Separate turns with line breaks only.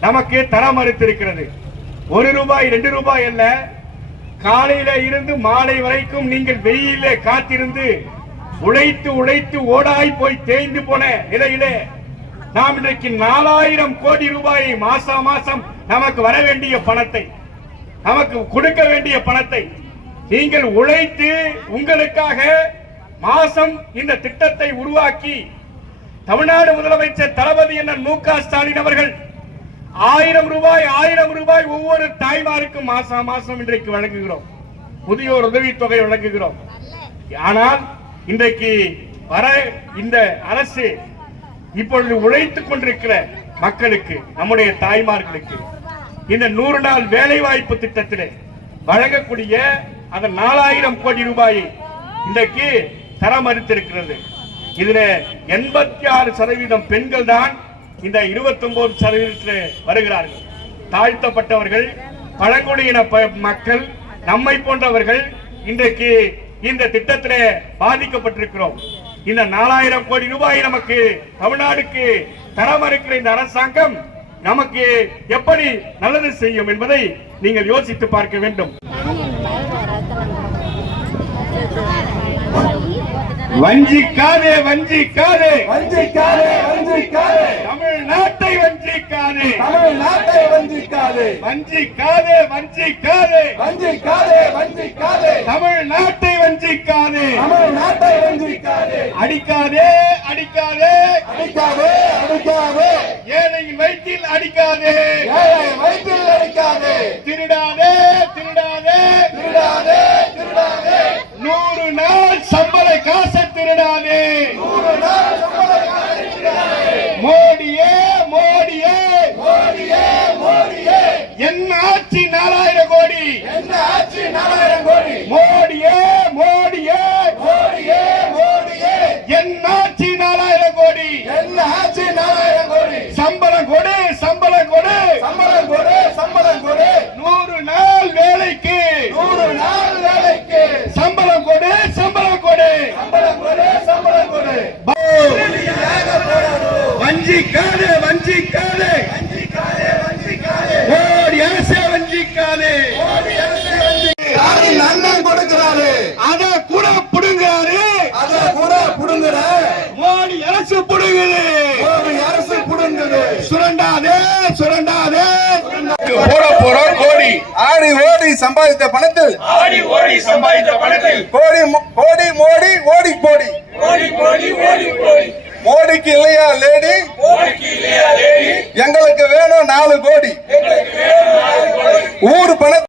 நமக்கு தர மறுத்திருக்கிறது ஒரு ரூபாய் ரெண்டு ரூபாய் அல்ல. காலையில இருந்து மாலை வரைக்கும் நீங்கள் வெயில காத்திருந்து உழைத்து உழைத்து ஓடாய் போய் தேய்ந்து போன நிலையிலே நாம் இன்றைக்கு நாலாயிரம் கோடி ரூபாயை மாசா மாசம் நமக்கு வர வேண்டிய பணத்தை நமக்கு கொடுக்க வேண்டிய பணத்தை நீங்கள் உழைத்து உங்களுக்காக மாசம் இந்த திட்டத்தை உருவாக்கி தமிழ்நாடு முதலமைச்சர் தளபதி என்ன மு க ஸ்டாலின் அவர்கள் ஆயிரம் ரூபாய் ஆயிரம் ரூபாய் ஒவ்வொரு தாய்மாருக்கும் மாசம் மாசம் இன்றைக்கு வழங்குகிறோம். முதியோர் உதவித்தொகை வழங்குகிறோம். ஆனால் இன்றைக்கு வர இந்த அரசு இப்பொழுது உழைத்துக் கொண்டிருக்கிற மக்களுக்கு நம்முடைய தாய்மார்களுக்கு இந்த நூறு நாள் வேலை வாய்ப்பு திட்டத்திலே வழங்கக்கூடிய அந்த நாலாயிரம் கோடி ரூபாயை இன்றைக்கு தர மறுத்திருக்கிறது. இதுல எண்பத்தி ஆறு சதவீதம் பெண்கள் தான் இந்த இருபத்தி ஒன்பது சதவீதத்தில் வருகிறார்கள். தாழ்த்தப்பட்டவர்கள் பழங்குடியின ப- மக்கள் நம்மை போன்றவர்கள் இன்றைக்கு இந்த திட்டத்தில் பாதிக்கப்பட்டிருக்கிறோம். இந்த நாலாயிரம் கோடி ரூபாய் நமக்கு தமிழ்நாடுக்கு தர மறுக்கிற இந்த அரசாங்கம் நமக்கு எப்படி நல்லது செய்யும் என்பதை நீங்கள் யோசித்து பார்க்க வேண்டும். வஞ்சிக்காதே வஞ்சிக்காதே.
வஞ்சிக்காதே வஞ்சிக்காதே.
தமிழ்நாட்டை வஞ்சிக்காதே.
தமிழ்நாட்டை வஞ்சிக்காதே.
வஞ்சிக்காதே வஞ்சிக்காதே.
வஞ்சிக்காதே வஞ்சிக்காதே.
தமிழ்நாட்டை வஞ்சிக்காதே.
தமிழ்நாட்டை வஞ்சிக்காதே.
அடிக்காதே அடிக்காதே.
அடிக்காதே அடிக்காதே.
ஏழையின் வயிற்றில் அடிக்காதே.
ஏழை வயிற்றில் அடிக்காதே.
திருடாதே திருடாதே
திருடாதே
நூறு நாள் சம்பள காசை திருடாதே
நூறு நாள் சம்பளக்காரரை திருடாதே
மோடியே மோடியே
மோடியே மோடியே
என் ஆட்சி நாலாயிரம் கோடி
என்ன ஆட்சி நாலாயிரம் கோடி
மோடியே மோடியே
மோடியே மோடியே
என் ஆட்சி நாலாயிரம் கோடி
என்ன ஆட்சி நாலாயிரம் கோடி
சம்பளம் கொடு சம்பளம் கொடு
சம்பளம் கொடு சம்பளம் கொடு
நூறு நாள் வேலைக்கு
நூறு நாள் வேலைக்கு
சம்பளம் கொடு சம்பளம் கொடு
சம்பளம் கொடு சம்பளம் கொடு
வஞ்சிக்காதே வஞ்சிக்காதே.
வஞ்சிக்காதே வஞ்சிக்காதே
மோடி அரசே வஞ்சிக்காதே.
மோடி அரசு வஞ்சி யாரின் அண்ணன் கொடுக்கிறாரு?
அத கூட புடுங்காரு
அத கூட புடுங்குற.
மோடி அரசு புடுங்குது.
மோடி அரசு புடுங்குது.
சுரண்டாதே சுரண்டாதே. போட போறோம் கோடி.
ஆடி ஓடி சம்பாதித்த பணத்தில்.
ஆடி ஓடி சம்பாதித்த பணத்தில்.
கோடி கோடி மோடி ஓடி போடி.
கோடி கோடி ஓடி கோடி.
மோடிக்கு இல்லையா லேடி எங்களுக்கு வேணும் நாலு கோடி. ஊர் பண